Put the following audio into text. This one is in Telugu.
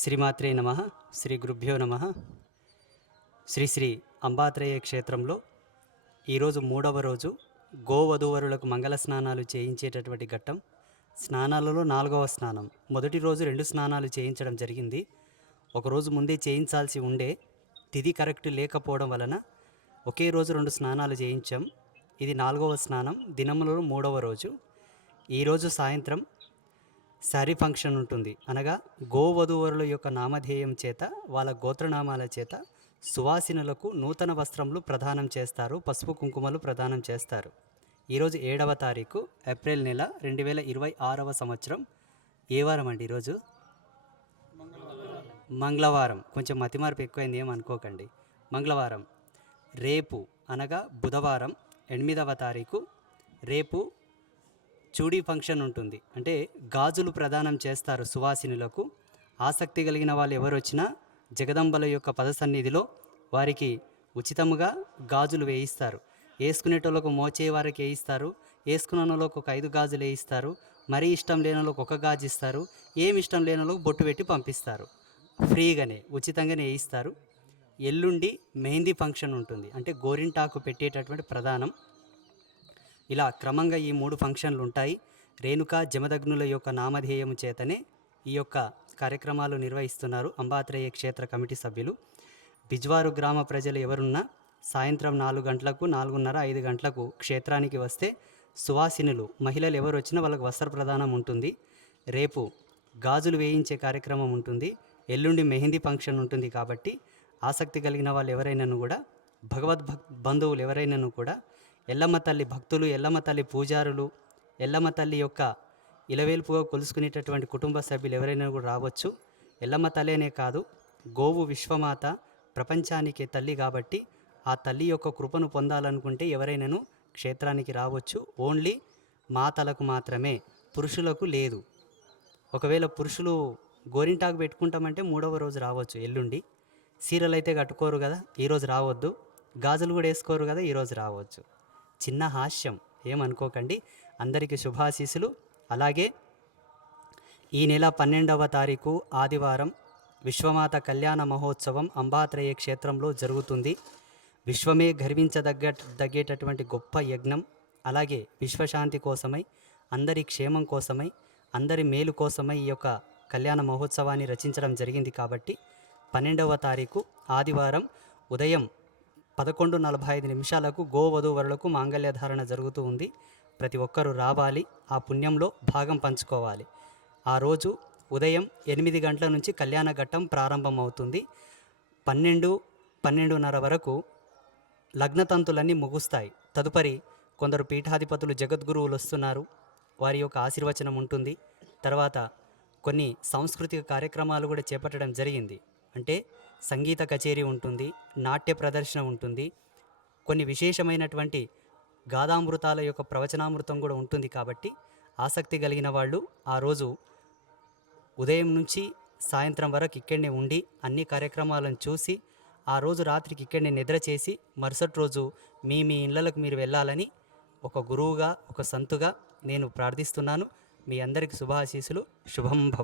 శ్రీమాత్రే నమ. శ్రీ గురుభ్యో నమ. శ్రీ శ్రీ అంబాత్రేయ క్షేత్రంలో ఈరోజు 3వ రోజు గోవధూవరులకు మంగళ స్నానాలు చేయించేటటువంటి ఘట్టం. స్నానాలలో 4వ స్నానం. మొదటి రోజు 2 స్నానాలు చేయించడం జరిగింది. ఒకరోజు ముందే చేయించాల్సి ఉండే, తిథి కరెక్ట్ లేకపోవడం వలన ఒకే రోజు 2 స్నానాలు చేయించాం. ఇది 4వ స్నానం, దినములలో 3వ రోజు. ఈరోజు సాయంత్రం శారీ ఫంక్షన్ ఉంటుంది. అనగా గోవధూవరుల యొక్క నామధేయం చేత, వాళ్ళ గోత్రనామాల చేత సువాసినులకు నూతన వస్త్రములు ప్రదానం చేస్తారు, పసుపు కుంకుమలు ప్రదానం చేస్తారు. ఈరోజు 7వ తారీఖు ఏప్రిల్ నెల 2026వ సంవత్సరం. ఏ వారం అండి ఈరోజు? మంగళవారం. కొంచెం మతిమార్పు ఎక్కువైంది, ఏమనుకోకండి. మంగళవారం. రేపు అనగా బుధవారం 8వ తారీఖు, రేపు చూడీ ఫంక్షన్ ఉంటుంది. అంటే గాజులు ప్రదానం చేస్తారు సువాసినులకు. ఆసక్తి కలిగిన వాళ్ళు ఎవరు వచ్చినా జగదంబల యొక్క పద సన్నిధిలో వారికి ఉచితముగా గాజులు వేయిస్తారు. వేసుకునేటోళ్ళకు మోచేవారికి వేయిస్తారు, వేసుకున్న వాళ్ళకు ఒక 5 గాజులు వేయిస్తారు, మరీ ఇష్టం లేని వాళ్ళకు 1 గాజు ఇస్తారు, ఏమి ఇష్టం లేని వాళ్ళకు బొట్టు పెట్టి పంపిస్తారు. ఫ్రీగానే ఉచితంగానే వేయిస్తారు. ఎల్లుండి మెహందీ ఫంక్షన్ ఉంటుంది. అంటే గోరింటాకు పెట్టేటటువంటి ప్రధానం. ఇలా క్రమంగా ఈ 3 ఫంక్షన్లు ఉంటాయి. రేణుకా జమదగ్నుల యొక్క నామధేయము చేతనే ఈ యొక్క కార్యక్రమాలు నిర్వహిస్తున్నారు అంబాత్రేయ క్షేత్ర కమిటీ సభ్యులు. బిజ్వారు గ్రామ ప్రజలు ఎవరున్నా సాయంత్రం 4 గంటలకు, 4:30, 5 గంటలకు క్షేత్రానికి వస్తే సువాసినులు మహిళలు ఎవరు వచ్చినా వాళ్ళకు వస్త్ర ప్రదానం ఉంటుంది. రేపు గాజులు వేయించే కార్యక్రమం ఉంటుంది. ఎల్లుండి మెహందీ ఫంక్షన్ ఉంటుంది. కాబట్టి ఆసక్తి కలిగిన వాళ్ళు ఎవరైనాను కూడా, బంధువులు ఎవరైనాను కూడా, ఎల్లమ్మ తల్లి భక్తులు, ఎల్లమ్మ తల్లి పూజారులు, ఎల్లమ్మ తల్లి యొక్క ఇలవేల్పుగా కొలుసుకునేటటువంటి కుటుంబ సభ్యులు ఎవరైనా కూడా రావచ్చు. ఎల్లమ్మ తల్లి అనే కాదు, గోవు విశ్వమాత, ప్రపంచానికి తల్లి కాబట్టి ఆ తల్లి యొక్క కృపను పొందాలనుకుంటే ఎవరైనాను క్షేత్రానికి రావచ్చు. ఓన్లీ మాతలకు మాత్రమే, పురుషులకు లేదు. ఒకవేళ పురుషులు గోరింటాకు పెట్టుకుంటామంటే 3వ రోజు రావచ్చు, ఎల్లుండి. సీరలు అయితే కట్టుకోరు కదా, ఈరోజు రావద్దు. గాజులు కూడా వేసుకోరు కదా, ఈరోజు రావచ్చు. చిన్న హాస్యం, ఏమనుకోకండి. అందరికీ శుభాశీస్సులు. అలాగే ఈ నెల 12వ తారీఖు ఆదివారం విశ్వమాత మహోత్సవం అంబాత్రేయ క్షేత్రంలో జరుగుతుంది. విశ్వమే గర్వించదగ్గేటటువంటి గొప్ప యజ్ఞం. అలాగే విశ్వశాంతి కోసమై, అందరి క్షేమం కోసమై, అందరి మేలు కోసమై ఈ యొక్క కళ్యాణ మహోత్సవాన్ని రచించడం జరిగింది. కాబట్టి 12వ తారీఖు ఆదివారం ఉదయం 11:45 గోవధూవరులకు మాంగళ్యధారణ జరుగుతూ ఉంది. ప్రతి ఒక్కరూ రావాలి, ఆ పుణ్యంలో భాగం పంచుకోవాలి. ఆ రోజు ఉదయం 8 గంటల నుంచి కళ్యాణ ఘట్టం ప్రారంభమవుతుంది. 12:30 వరకు లగ్నతంతులన్నీ ముగుస్తాయి. తదుపరి కొందరు పీఠాధిపతులు, జగద్గురువులు వస్తున్నారు, వారి యొక్క ఆశీర్వచనం ఉంటుంది. తర్వాత కొన్ని సాంస్కృతిక కార్యక్రమాలు కూడా చేపట్టడం జరిగింది. అంటే సంగీత కచేరీ ఉంటుంది, నాట్య ప్రదర్శన ఉంటుంది, కొన్ని విశేషమైనటువంటి గాథామృతాల యొక్క ప్రవచనామృతం కూడా ఉంటుంది. కాబట్టి ఆసక్తి కలిగిన వాళ్ళు ఆ రోజు ఉదయం నుంచి సాయంత్రం వరకు ఇక్కడనే ఉండి అన్ని కార్యక్రమాలను చూసి, ఆ రోజు రాత్రికి ఇక్కడనే నిద్ర చేసి, మరుసటి రోజు మీ ఇళ్ళకు మీరు వెళ్ళాలని ఒక గురువుగా, ఒక సంతుగా నేను ప్రార్థిస్తున్నాను. మీ అందరికి శుభాశీస్సులు. శుభం భవ.